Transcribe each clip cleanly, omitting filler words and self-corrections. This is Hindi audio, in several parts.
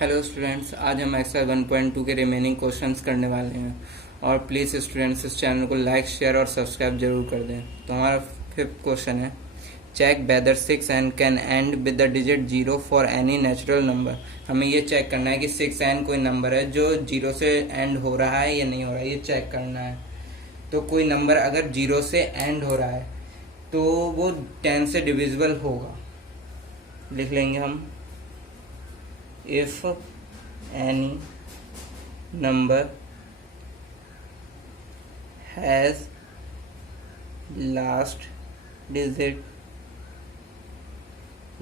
हेलो स्टूडेंट्स, आज हम एक्सरसाइज 1.2 के रिमेनिंग क्वेश्चंस करने वाले हैं। और प्लीज़ स्टूडेंट्स इस चैनल को लाइक, शेयर और सब्सक्राइब जरूर कर दें। तो हमारा फिफ्थ क्वेश्चन है, check whether 6n can end with the digit 0 for any natural number. हमें ये चेक करना है कि 6n कोई नंबर है जो 0 से एंड हो रहा है या नहीं हो रहा है, ये चेक करना है। तो कोई नंबर अगर 0 से एंड हो रहा है तो वो 10 से डिविजिबल होगा। लिख लेंगे हम, if any number has last digit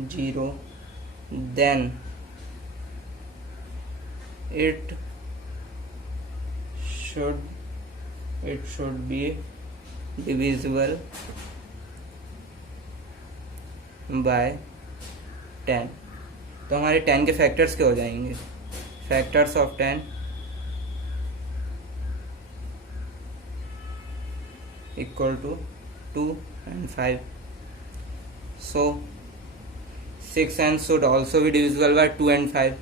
0, then it should be divisible by 10। तो हमारे 10 के फैक्टर्स क्या हो जाएंगे? Factors of 10 equal to 2 and 5। So 6n should also be divisible by 2 and 5।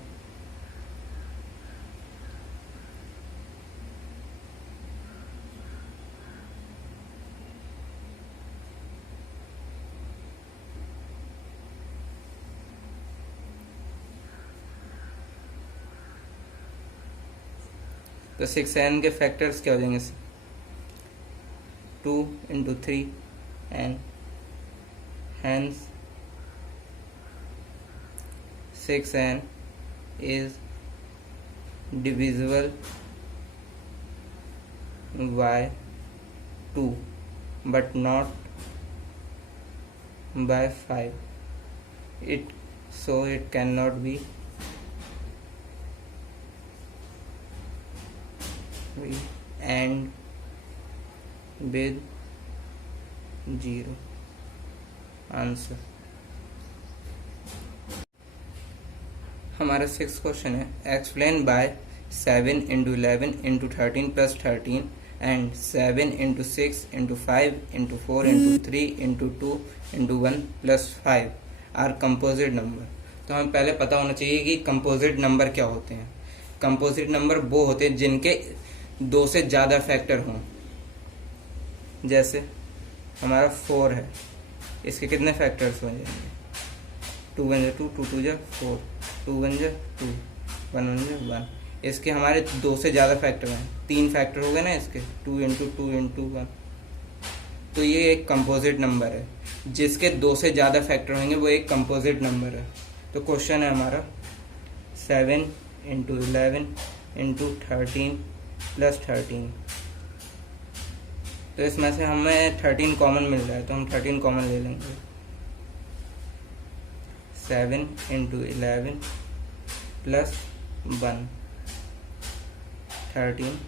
तो 6n के फैक्टर्स क्या हो जाएंगे? 2 into 3 and hence 6n is divisible by 2 but not by 5। So it cannot be and with 0। Answer. हमारा 6th क्वेश्चन है, explain by 7 into 11 into 13 plus 13 and 7 into 6 into 5 into 4 into 3 into 2 into 1 plus 5 are composite number. तो हमें पहले पता होना चाहिए कि कंपोजिट नंबर क्या होते हैं। कंपोजिट नंबर वो होते हैं जिनके 2 से ज़्यादा फैक्टर हों। जैसे हमारा 4 है, इसके कितने फैक्टर्स हो जाएंगे? 2 1 2, 2 2 4, 2 1 2, 1 1 1। इसके हमारे 2 से ज़्यादा फैक्टर हैं, 3 फैक्टर हो गए ना इसके, 2 into 2 into 1। तो ये एक कंपोजिट नंबर है। जिसके 2 से ज़्यादा फैक्टर होंगे वो एक कंपोजिट नंबर है। तो क्वेश्चन है हमारा 7 into 11 into 13 plus 13। तो इसमें से हमें 13 कॉमन मिल रहा है, तो हम 13 कॉमन ले लेंगे। 7 into 11 plus 1 13।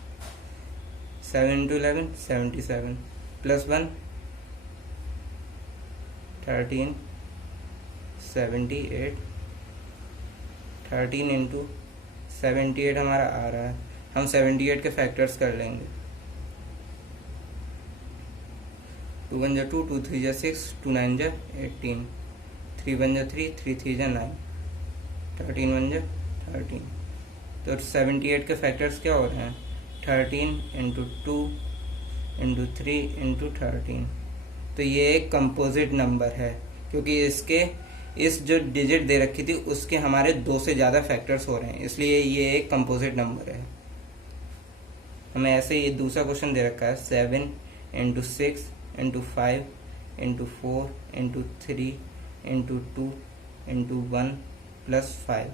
7 into 11 77 plus 1 13 78। 13 into 78 हमारा आ रहा है, हम 78 के फैक्टर्स कर लेंगे। 2 1 2, 2 3 6, 2 9 18, 3 1 3, 3 3 9, 13 1 13। तो 78 के फैक्टर्स क्या हो रहे हैं? 13 into 2 into 3 into 13। तो ये एक कंपोजिट नंबर है क्योंकि इसके इस जो डिजिट दे रखी थी उसके हमारे 2 से ज़्यादा फैक्टर्स हो रहे हैं, इसलिए ये एक कंपोजिट नंबर है। हमें ऐसे ये दूसरा क्वेश्चन दे रखा है, 7 into 6 into 5 into 4 into 3 into 2 into 1 plus 5।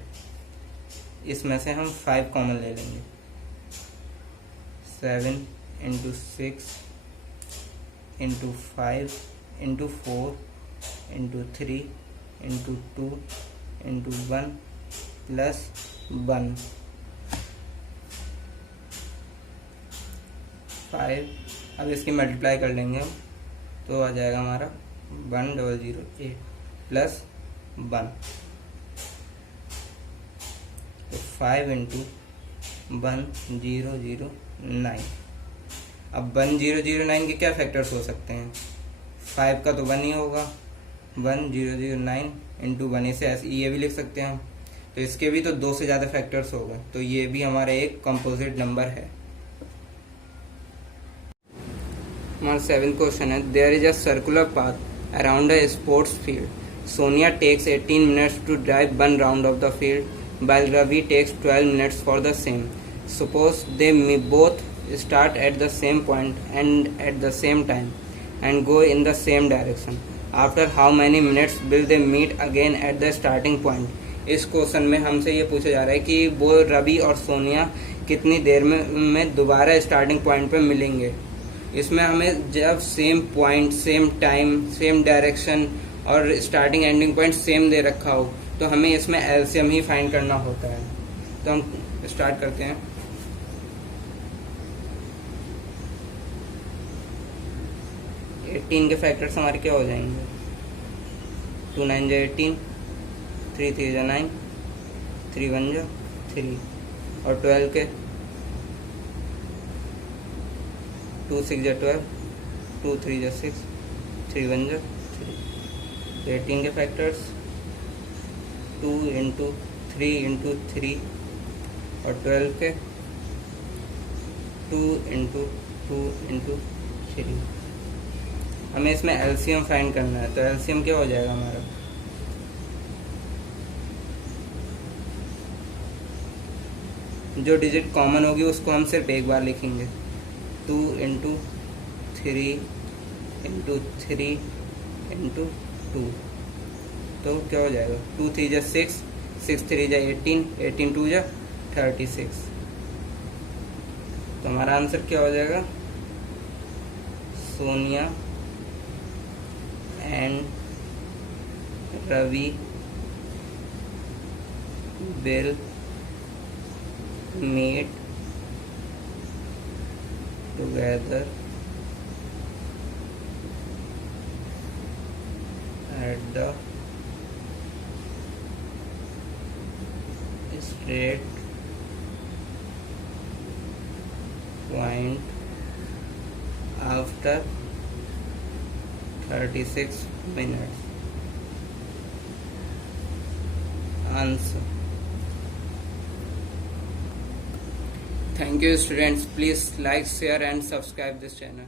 इसमें से हम 5 कॉमन ले लेंगे। 7 into 6 into 5 into 4 into 3 into 2 into 1 plus 1 5। अब इसकी मल्टीप्लाई कर लेंगे हम, तो आ जाएगा हमारा 1008 प्लस 1। तो 5 into 1009। अब 1009 के क्या फैक्टर्स हो सकते हैं? 5 का तो 1 ही होगा, 1009 इंटू 1। इसे ऐसे ये भी लिख सकते हैं हम तो इसके भी तो 2 से ज़्यादा फैक्टर्स हो गए, तो ये भी हमारा एक कंपोजिट नंबर है। हमारा 7th क्वेश्चन है, there is a circular path around a sports field. Sonia takes 18 minutes to drive 1 round of the field while Ravi takes 12 minutes for the same. Suppose they both start at the same point and at the same time and go in the same direction. After how many minutes will they meet again at the starting point? इस क्वेश्चन में हमसे ये पूछा जा रहा है कि वो रवि और सोनिया कितनी देर में दोबारा स्टार्टिंग पॉइंट पे मिलेंगे। इसमें हमें जब same point, same time, same direction और स्टार्टिंग एंडिंग पॉइंट सेम दे रखा हो तो हमें इसमें एलसीएम ही फाइंड करना होता है। तो हम स्टार्ट करते हैं। एटीन के फैक्टर्स हमारे क्या हो जाएंगे, 2 9 जा 18, 3 3 जा 9, 3 1 जा 3, और 12 के 2 6 जा 12, 2 3 जा 6, 3 1 जा 3। 18 के फैक्टर्स 2 इंटू 3 इंटू 3, और 12 के 2 इंटू 2 इंटू 3। हमें इसमें एलसीएम फाइंड करना है, तो एलसीएम क्या हो जाएगा हमारा, जो डिजिट कॉमन होगी उसको हम सिर्फ एक बार लिखेंगे, 2 इंटू 3 इंटू 3 इंटू 2। तो क्या हो जाएगा, 2 3 जा 6, 6 3 जा 18, 18 2 जा 36। तो हमारा आंसर क्या हो जाएगा, Sonia and Ravi will meet together at the straight point after 36 minutes. Answer. Thank you students. Please like, share and subscribe this channel.